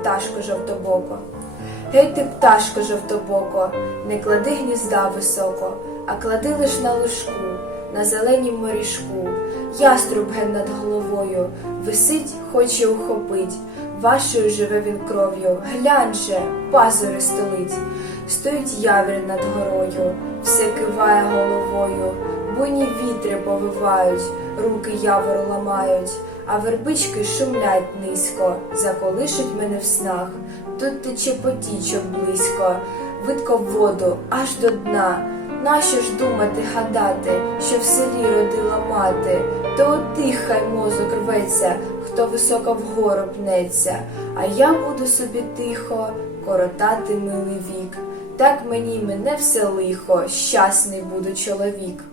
пташко жовтобоко. Гей ти, пташко жовтобоко, не клади гнізда високо, а клади лиш на лужку, на зеленім морішку. Яструб ген над головою, висить, хоче ухопить. Вашою живе він кров'ю, глянь же, пазури столить. Стоїть явір над горою, все киває головою, буйні вітри повивають, руки явору ламають, а вербички шумлять низько, заколишуть мене в снах. Тут тече потічок близько, видко в воду аж до дна. Нащо ж думати, гадати, що в селі родила мати, то от тих хай мозок рветься, хто високо вгору пнеться, а я буду собі тихо коротати милий вік. Так мені мене все лихо, щасний буду чоловік.